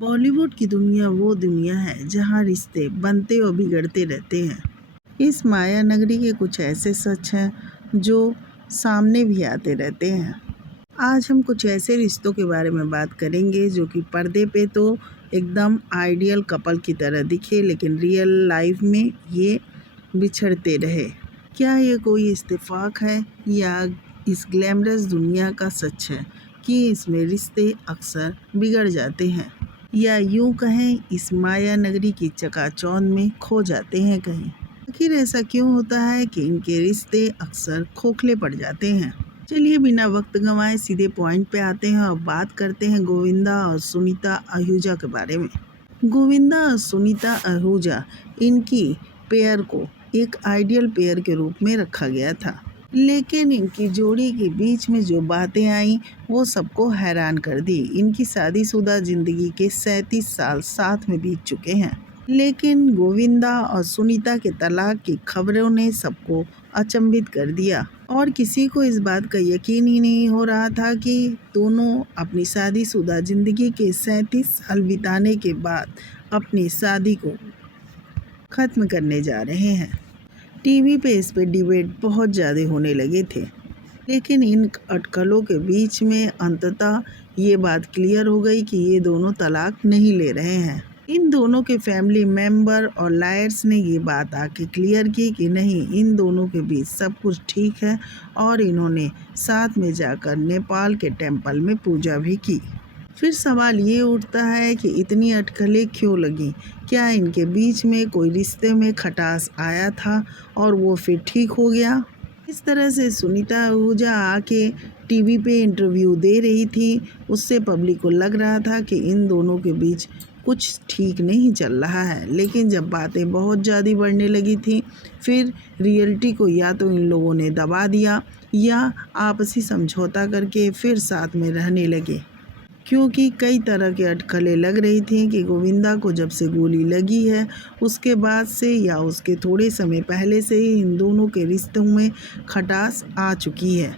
बॉलीवुड की दुनिया वो दुनिया है जहाँ रिश्ते बनते और बिगड़ते रहते हैं। इस माया नगरी के कुछ ऐसे सच हैं जो सामने भी आते रहते हैं। आज हम कुछ ऐसे रिश्तों के बारे में बात करेंगे जो कि पर्दे पे तो एकदम आइडियल कपल की तरह दिखे, लेकिन रियल लाइफ में ये बिछड़ते रहे। क्या ये कोई इत्तेफाक है या इस ग्लैमरस दुनिया का सच है कि इसमें रिश्ते अक्सर बिगड़ जाते हैं, या यूं कहें इस माया नगरी की चकाचौंध में खो जाते हैं कहीं। आखिर ऐसा क्यों होता है कि इनके रिश्ते अक्सर खोखले पड़ जाते हैं। चलिए बिना वक्त गंवाए सीधे पॉइंट पे आते हैं और बात करते हैं गोविंदा और सुनीता आहूजा के बारे में। गोविंदा और सुनीता आहूजा, इनकी पेयर को एक आइडियल पेयर के रूप में रखा गया था, लेकिन इनकी जोड़ी के बीच में जो बातें आई वो सबको हैरान कर दी। इनकी शादीशुदा जिंदगी के 37 साल साथ में बीत चुके हैं, लेकिन गोविंदा और सुनीता के तलाक की खबरों ने सबको अचंभित कर दिया और किसी को इस बात का यकीन ही नहीं हो रहा था कि दोनों अपनी शादीशुदा जिंदगी के 37 साल बिताने के बाद अपनी शादी को ख़त्म करने जा रहे हैं। टीवी पे इस पे डिबेट बहुत ज़्यादा होने लगे थे, लेकिन इन अटकलों के बीच में अंततः ये बात क्लियर हो गई कि ये दोनों तलाक नहीं ले रहे हैं। इन दोनों के फैमिली मेंबर और लॉयर्स ने ये बात आके क्लियर की कि नहीं, इन दोनों के बीच सब कुछ ठीक है और इन्होंने साथ में जाकर नेपाल के टेम्पल में पूजा भी की। फिर सवाल ये उठता है कि इतनी अटकलें क्यों लगी? क्या इनके बीच में कोई रिश्ते में खटास आया था और वो फिर ठीक हो गया? इस तरह से सुनीता आहूजा आके टीवी पे इंटरव्यू दे रही थी, उससे पब्लिक को लग रहा था कि इन दोनों के बीच कुछ ठीक नहीं चल रहा है। लेकिन जब बातें बहुत ज़्यादा बढ़ने लगी थी, फिर रियलिटी को या तो इन लोगों ने दबा दिया या आपसी समझौता करके फिर साथ में रहने लगे, क्योंकि कई तरह के अटकलें लग रही थी कि गोविंदा को जब से गोली लगी है उसके बाद से या उसके थोड़े समय पहले से ही इन दोनों के रिश्तों में खटास आ चुकी है।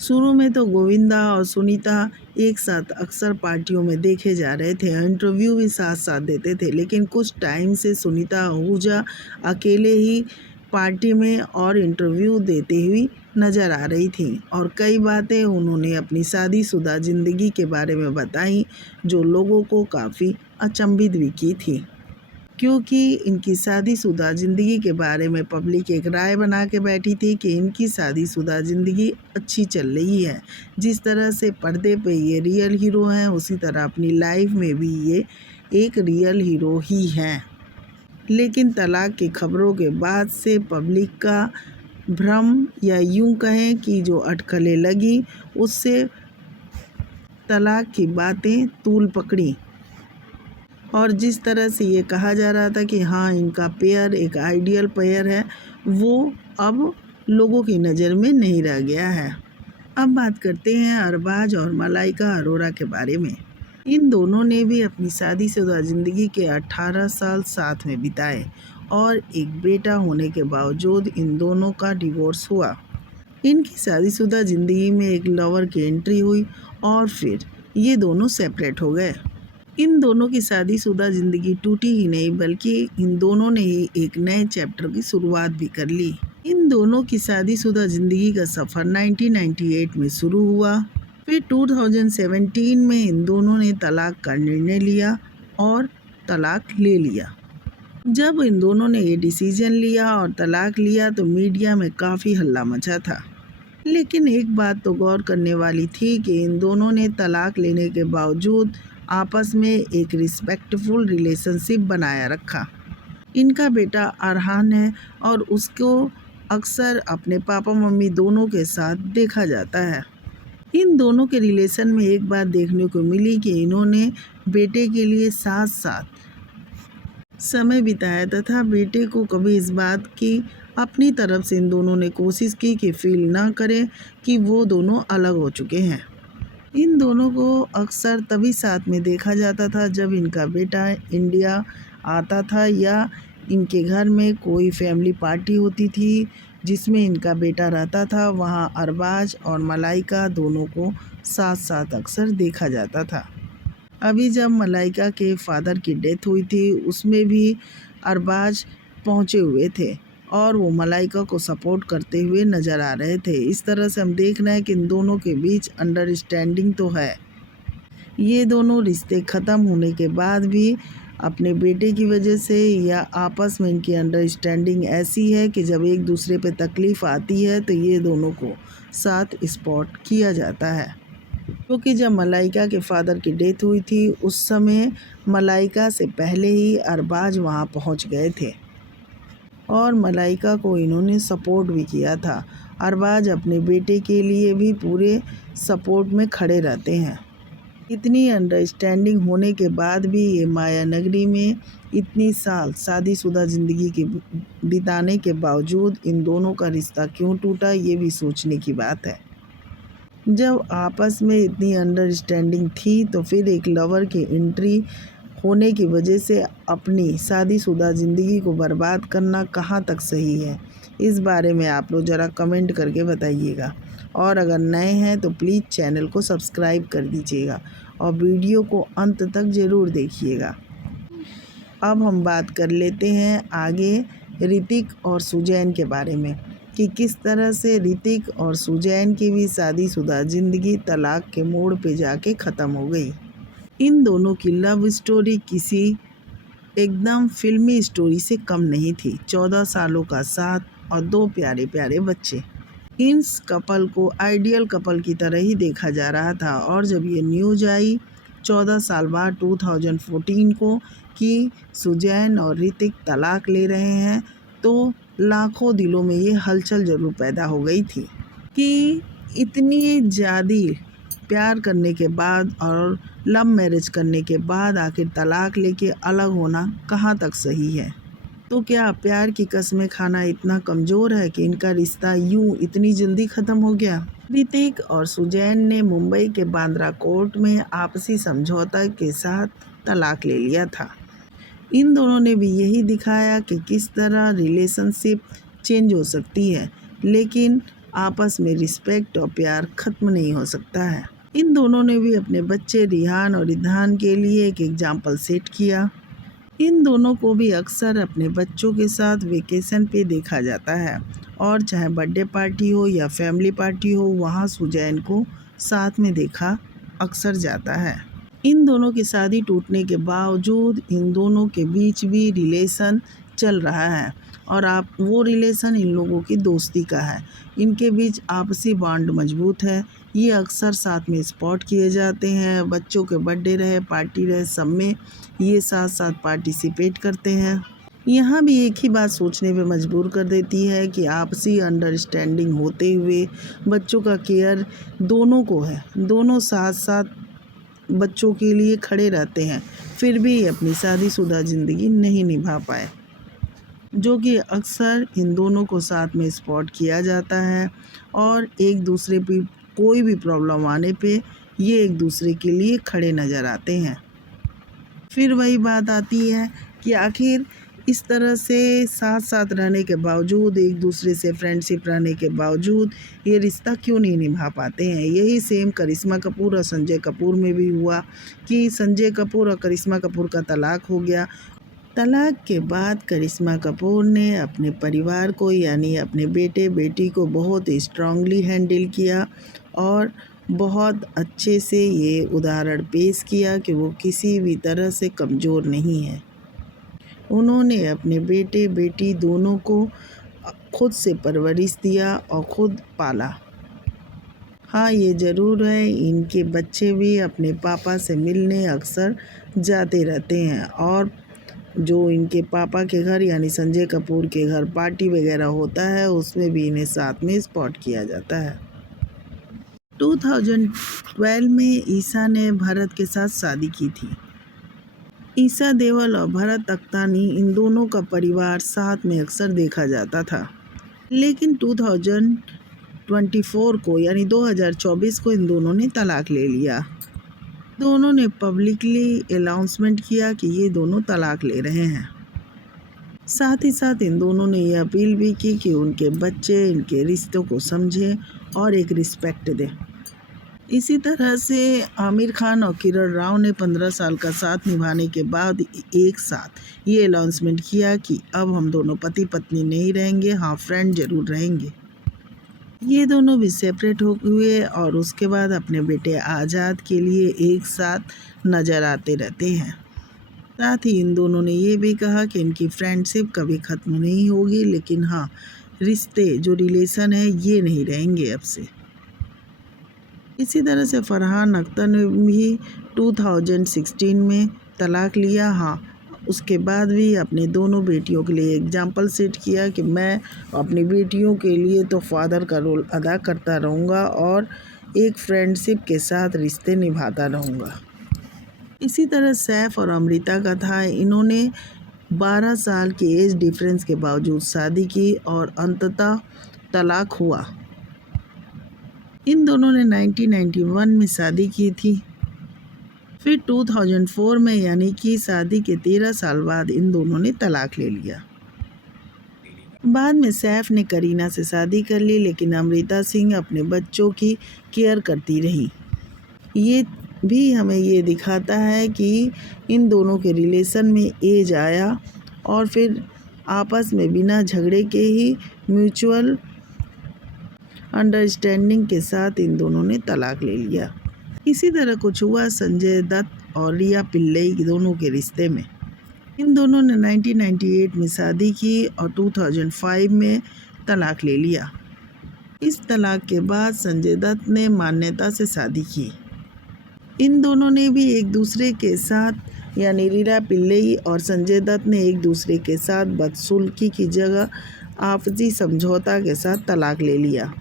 शुरू में तो गोविंदा और सुनीता एक साथ अक्सर पार्टियों में देखे जा रहे थे, इंटरव्यू भी साथ साथ देते थे, लेकिन कुछ टाइम से सुनीता आहूजा अकेले ही पार्टी में और इंटरव्यू देते हुए नज़र आ रही थी और कई बातें उन्होंने अपनी शादीशुदा ज़िंदगी के बारे में बताई जो लोगों को काफ़ी अचंभित भी की थी, क्योंकि इनकी शादीशुदा ज़िंदगी के बारे में पब्लिक एक राय बना के बैठी थी कि इनकी शादीशुदा ज़िंदगी अच्छी चल रही है। जिस तरह से पर्दे पे ये रियल हीरो हैं, उसी तरह अपनी लाइफ में भी ये एक रियल हीरो ही हैं। लेकिन तलाक की खबरों के बाद से पब्लिक का भ्रम या यूं कहें कि जो अटकलें लगी उससे तलाक की बातें तूल पकड़ी और जिस तरह से ये कहा जा रहा था कि हाँ इनका पेयर एक आइडियल पेयर है, वो अब लोगों की नज़र में नहीं रह गया है। अब बात करते हैं अरबाज और मलाइका अरोरा के बारे में। इन दोनों ने भी अपनी शादीशुदा ज़िंदगी के 18 साल साथ में बिताए और एक बेटा होने के बावजूद इन दोनों का डिवोर्स हुआ। इनकी शादीशुदा ज़िंदगी में एक लवर की एंट्री हुई और फिर ये दोनों सेपरेट हो गए। इन दोनों की शादीशुदा ज़िंदगी टूटी ही नहीं, बल्कि इन दोनों ने ही एक नए चैप्टर की शुरुआत भी कर ली। इन दोनों की शादीशुदा ज़िंदगी का सफ़र 1998 में शुरू हुआ। फिर 2017 में इन दोनों ने तलाक का निर्णय लिया और तलाक ले लिया। जब इन दोनों ने ये डिसीजन लिया और तलाक लिया तो मीडिया में काफ़ी हल्ला मचा था, लेकिन एक बात तो गौर करने वाली थी कि इन दोनों ने तलाक लेने के बावजूद आपस में एक रिस्पेक्टफुल रिलेशनशिप बनाया रखा। इनका बेटा अरहान है और उसको अक्सर अपने पापा मम्मी दोनों के साथ देखा जाता है। इन दोनों के रिलेशन में एक बात देखने को मिली कि इन्होंने बेटे के लिए साथ साथ समय बिताया तथा बेटे को कभी इस बात की अपनी तरफ से इन दोनों ने कोशिश की कि फील ना करें कि वो दोनों अलग हो चुके हैं। इन दोनों को अक्सर तभी साथ में देखा जाता था जब इनका बेटा इंडिया आता था या इनके घर में कोई फैमिली पार्टी होती थी जिसमें इनका बेटा रहता था। वहाँ अरबाज और मलाइका दोनों को साथ साथ अक्सर देखा जाता था। अभी जब मलाइका के फादर की डेथ हुई थी उसमें भी अरबाज पहुँचे हुए थे और वो मलाइका को सपोर्ट करते हुए नज़र आ रहे थे। इस तरह से हम देख रहे हैं कि इन दोनों के बीच अंडरस्टैंडिंग तो है। ये दोनों रिश्ते ख़त्म होने के बाद भी अपने बेटे की वजह से या आपस में इनकी अंडरस्टैंडिंग ऐसी है कि जब एक दूसरे पे तकलीफ़ आती है तो ये दोनों को साथ स्पॉट किया जाता है। क्योंकि जब मलाइका के फादर की डेथ हुई थी उस समय मलाइका से पहले ही अरबाज वहाँ पहुँच गए थे और मलाइका को इन्होंने सपोर्ट भी किया था। अरबाज अपने बेटे के लिए भी पूरे सपोर्ट में खड़े रहते हैं। इतनी अंडरस्टैंडिंग होने के बाद भी ये माया नगरी में इतनी साल शादीशुदा ज़िंदगी के बिताने के बावजूद इन दोनों का रिश्ता क्यों टूटा, ये भी सोचने की बात है। जब आपस में इतनी अंडरस्टैंडिंग थी तो फिर एक लवर की एंट्री होने की वजह से अपनी शादीशुदा ज़िंदगी को बर्बाद करना कहाँ तक सही है, इस बारे में आप लोग ज़रा कमेंट करके बताइएगा। और अगर नए हैं तो प्लीज़ चैनल को सब्सक्राइब कर दीजिएगा और वीडियो को अंत तक ज़रूर देखिएगा। अब हम बात कर लेते हैं आगे ऋतिक और सुजैन के बारे में कि किस तरह से ऋतिक और सुजैन की भी शादीशुदा ज़िंदगी तलाक के मोड़ पे जाके ख़त्म हो गई। इन दोनों की लव स्टोरी किसी एकदम फिल्मी स्टोरी से कम नहीं थी। 14 सालों का साथ और 2 प्यारे प्यारे बच्चे। इस कपल को आइडियल कपल की तरह ही देखा जा रहा था और जब ये न्यूज़ आई 14 साल बाद 2014 को कि सुजैन और ऋतिक तलाक ले रहे हैं तो लाखों दिलों में ये हलचल ज़रूर पैदा हो गई थी कि इतनी ज़्यादा प्यार करने के बाद और लव मैरिज करने के बाद आखिर तलाक लेके अलग होना कहाँ तक सही है। तो क्या प्यार की कस्में खाना इतना कमज़ोर है कि इनका रिश्ता यूं इतनी जल्दी ख़त्म हो गया। ऋतिक और सुजैन ने मुंबई के बांद्रा कोर्ट में आपसी समझौता के साथ तलाक ले लिया था। इन दोनों ने भी यही दिखाया कि किस तरह रिलेशनशिप चेंज हो सकती है, लेकिन आपस में रिस्पेक्ट और प्यार ख़त्म नहीं हो सकता है। इन दोनों ने भी अपने बच्चे रिहान और रिधान के लिए एक एग्जाम्पल सेट किया। इन दोनों को भी अक्सर अपने बच्चों के साथ वेकेशन पे देखा जाता है और चाहे बर्थडे पार्टी हो या फैमिली पार्टी हो, वहाँ सुजैन को साथ में देखा अक्सर जाता है। इन दोनों की शादी टूटने के बावजूद इन दोनों के बीच भी रिलेशन चल रहा है और वो रिलेशन इन लोगों की दोस्ती का है। इनके बीच आपसी बॉन्ड मजबूत है। ये अक्सर साथ में स्पॉट किए जाते हैं। बच्चों के बर्थडे रहे, पार्टी रहे, सब में ये साथ साथ पार्टिसिपेट करते हैं। यहाँ भी एक ही बात सोचने पे मजबूर कर देती है कि आपसी अंडरस्टैंडिंग होते हुए बच्चों का केयर दोनों को है। दोनों साथ साथ बच्चों के लिए खड़े रहते हैं, फिर भी अपनी शादीशुदा ज़िंदगी नहीं निभा पाए, जो कि अक्सर इन दोनों को साथ में स्पॉट किया जाता है और एक दूसरे पे कोई भी प्रॉब्लम आने पे ये एक दूसरे के लिए खड़े नज़र आते हैं। फिर वही बात आती है कि आखिर इस तरह से साथ साथ रहने के बावजूद, एक दूसरे से फ्रेंडशिप रहने के बावजूद ये रिश्ता क्यों नहीं निभा पाते हैं। यही सेम करिश्मा कपूर और संजय कपूर में भी हुआ कि संजय कपूर और करिश्मा कपूर का तलाक हो गया। तलाक के बाद करिश्मा कपूर ने अपने परिवार को यानी अपने बेटे बेटी को बहुत स्ट्रांगली हैंडल किया और बहुत अच्छे से ये उदाहरण पेश किया कि वो किसी भी तरह से कमज़ोर नहीं है। उन्होंने अपने बेटे बेटी दोनों को खुद से परवरिश दिया और खुद पाला। हाँ, ये ज़रूर है इनके बच्चे भी अपने पापा से मिलने अक्सर जाते रहते हैं और जो इनके पापा के घर यानी संजय कपूर के घर पार्टी वगैरह होता है उसमें भी इन्हें साथ में स्पॉट किया जाता है। 2012 में ईशा ने भरत के साथ शादी की थी। ईशा देओल और भरत अख्तानी इन दोनों का परिवार साथ में अक्सर देखा जाता था, लेकिन 2024 को यानी 2024 को इन दोनों ने तलाक ले लिया। दोनों ने पब्लिकली अनाउंसमेंट किया कि ये दोनों तलाक ले रहे हैं। साथ ही साथ इन दोनों ने ये अपील भी की कि उनके बच्चे इनके रिश्तों को समझें और एक रिस्पेक्ट दें। इसी तरह से आमिर खान और किरण राव ने 15 साल का साथ निभाने के बाद एक साथ ये अनाउंसमेंट किया कि अब हम दोनों पति पत्नी नहीं रहेंगे, हाँ फ्रेंड जरूर रहेंगे। ये दोनों भी सेपरेट हो हुए और उसके बाद अपने बेटे आज़ाद के लिए एक साथ नज़र आते रहते हैं। साथ ही इन दोनों ने ये भी कहा कि इनकी फ्रेंडशिप कभी ख़त्म नहीं होगी, लेकिन हाँ रिश्ते जो रिलेशन है ये नहीं रहेंगे अब से। इसी तरह से फरहान अख्तर ने भी 2016 में तलाक लिया। हाँ उसके बाद भी अपनी दोनों बेटियों के लिए एग्जाम्पल सेट किया कि मैं अपनी बेटियों के लिए तो फादर का रोल अदा करता रहूँगा और एक फ्रेंडशिप के साथ रिश्ते निभाता रहूँगा। इसी तरह सैफ और अमृता का था। इन्होंने 12 साल के एज डिफरेंस के बावजूद शादी की और अंततः तलाक हुआ। इन दोनों ने 1991 में शादी की थी। फिर 2004 में यानी कि शादी के 13 साल बाद इन दोनों ने तलाक ले लिया। बाद में सैफ ने करीना से शादी कर ली, लेकिन अमृता सिंह अपने बच्चों की केयर करती रही। ये भी हमें ये दिखाता है कि इन दोनों के रिलेशन में एज आया और फिर आपस में बिना झगड़े के ही म्यूचुअल अंडरस्टैंडिंग के साथ इन दोनों ने तलाक ले लिया। इसी तरह कुछ हुआ संजय दत्त और रिया पिल्लई दोनों के रिश्ते में। इन दोनों ने 1998 में शादी की और 2005 में तलाक ले लिया। इस तलाक के बाद संजय दत्त ने मान्यता से शादी की। इन दोनों ने भी एक दूसरे के साथ यानी रिया पिल्लई और संजय दत्त ने एक दूसरे के साथ बदसलूकी की जगह आपसी समझौता के साथ तलाक ले लिया।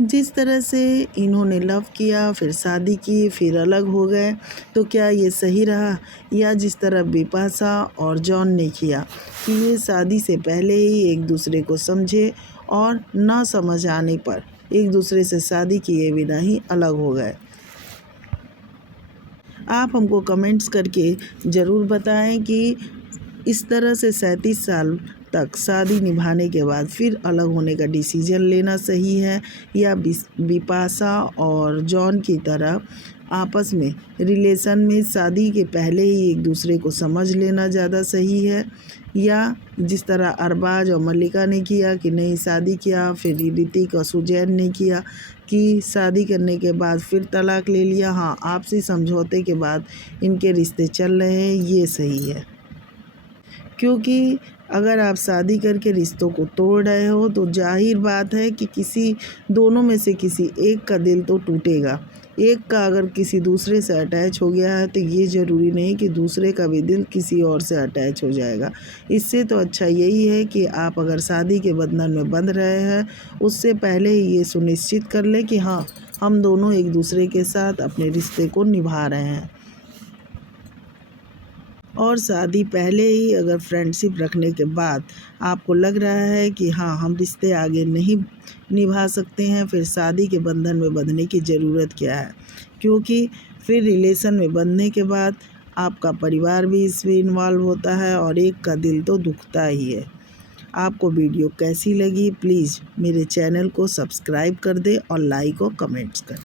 जिस तरह से इन्होंने लव किया, फिर शादी की, फिर अलग हो गए, तो क्या ये सही रहा? या जिस तरह बिपाशा और जॉन ने किया कि ये शादी से पहले ही एक दूसरे को समझे और ना समझ आने पर एक दूसरे से शादी किए बिना ही अलग हो गए। आप हमको कमेंट्स करके ज़रूर बताएं कि इस तरह से 37 साल तक शादी निभाने के बाद फिर अलग होने का डिसीजन लेना सही है, या बिपाशा और जॉन की तरह आपस में रिलेशन में शादी के पहले ही एक दूसरे को समझ लेना ज़्यादा सही है, या जिस तरह अरबाज और मल्लिका ने किया कि नहीं शादी किया, फिर ऋतिक और सुजैन ने किया कि शादी करने के बाद फिर तलाक ले लिया। हाँ आपसी समझौते के बाद इनके रिश्ते चल रहे हैं, ये सही है। क्योंकि अगर आप शादी करके रिश्तों को तोड़ रहे हो तो जाहिर बात है कि किसी दोनों में से किसी एक का दिल तो टूटेगा। एक का अगर किसी दूसरे से अटैच हो गया है तो ये ज़रूरी नहीं कि दूसरे का भी दिल किसी और से अटैच हो जाएगा। इससे तो अच्छा यही है कि आप अगर शादी के बंधन में बंध रहे हैं उससे पहले ही ये सुनिश्चित कर लें कि हाँ हम दोनों एक दूसरे के साथ अपने रिश्ते को निभा रहे हैं। और शादी पहले ही अगर फ्रेंडशिप रखने के बाद आपको लग रहा है कि हाँ हम रिश्ते आगे नहीं निभा सकते हैं, फिर शादी के बंधन में बंधने की ज़रूरत क्या है? क्योंकि फिर रिलेशन में बंधने के बाद आपका परिवार भी इसमें इन्वॉल्व होता है और एक का दिल तो दुखता ही है। आपको वीडियो कैसी लगी प्लीज़ मेरे चैनल को सब्सक्राइब कर दें और लाइक और कमेंट्स करें।